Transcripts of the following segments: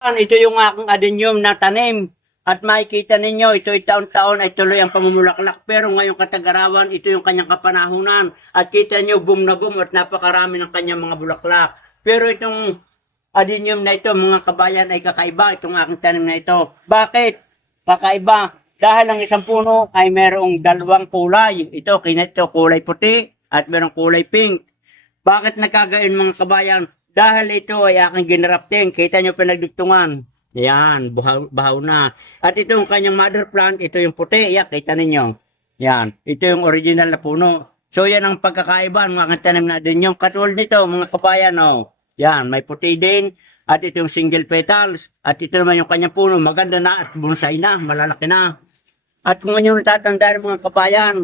Ito yung aking adenium na tanim. At makikita ninyo, ito ay taon-taon ay tuloy ang pamumulaklak. Pero ngayong katagarawan, ito yung kanyang kapanahunan. At kita nyo, boom na boom at napakarami ng kanyang mga bulaklak. Pero itong adenium na ito, mga kabayan, ay kakaiba. Itong aking tanim na ito. Bakit? Kakaiba. Dahil ang isang puno ay merong dalawang kulay. Ito, kinito, kulay puti at merong kulay pink. Bakit nagkagayon mga kabayan? Dahil ito ay aking ginrafting. Kita nyo pinagdugtungan. Yan, bahaw na. At itong kanyang mother plant, ito yung puti. Yan, kita ninyo. Yan, ito yung original na puno. So yan ang pagkakaiba ng mga tanim na din. Yung katulad nito, mga kabayan, oh. Yan, may puti din. At ito yung single petals. At ito naman yung kanyang puno. Maganda na at bonsai na, malalaki na. At kung inyong natatandaan mga kabayan,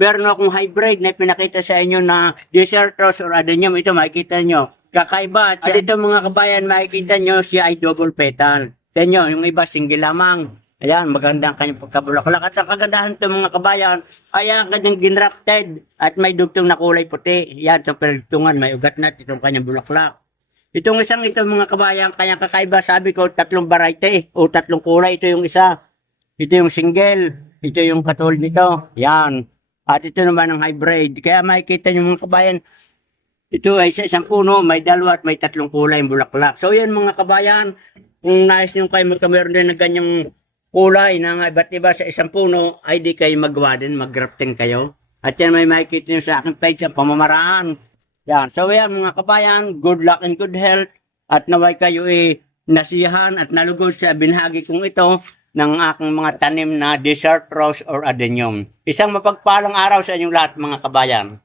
meron akong hybrid na pinakita sa inyo na desert rose or adenium. Ito makikita nyo. Kakaiba. At ito mga kabayan, makikita nyo siya ay double petal. Tignan nyo, yung iba single lamang. Ayan, maganda ang kanyang pagkabulaklak. At ang kagandahan ito mga kabayan, ay ang kanyang ginrafted at may dugtong na kulay puti. Yan, itong pinagdugtungan, may ugat na itong kanyang bulaklak. Itong isang ito mga kabayan, kanyang kakaiba, sabi ko, tatlong variety o tatlong kulay. Ito yung isa. Ito yung single. Ito yung katulad nito. Yan. At ito naman ang hybrid. Kaya makikita nyo mga kabayan, ito ay sa isang puno, may dalawa at may tatlong kulay yung bulaklak. So yan mga kabayan, kung nais nyo kayo magkameron din ng ganyang kulay na iba't iba sa isang puno, ay di kayo magawa din, mag-grafting kayo. At yan may makikita nyo sa aking page sa pamamaraan. Yan. So yan mga kabayan, good luck and good health. At naway kayo nasiyahan at nalugod sa binahagi kong ito ng aking mga tanim na desert rose or adenium. Isang mapagpalang araw sa inyong lahat mga kabayan.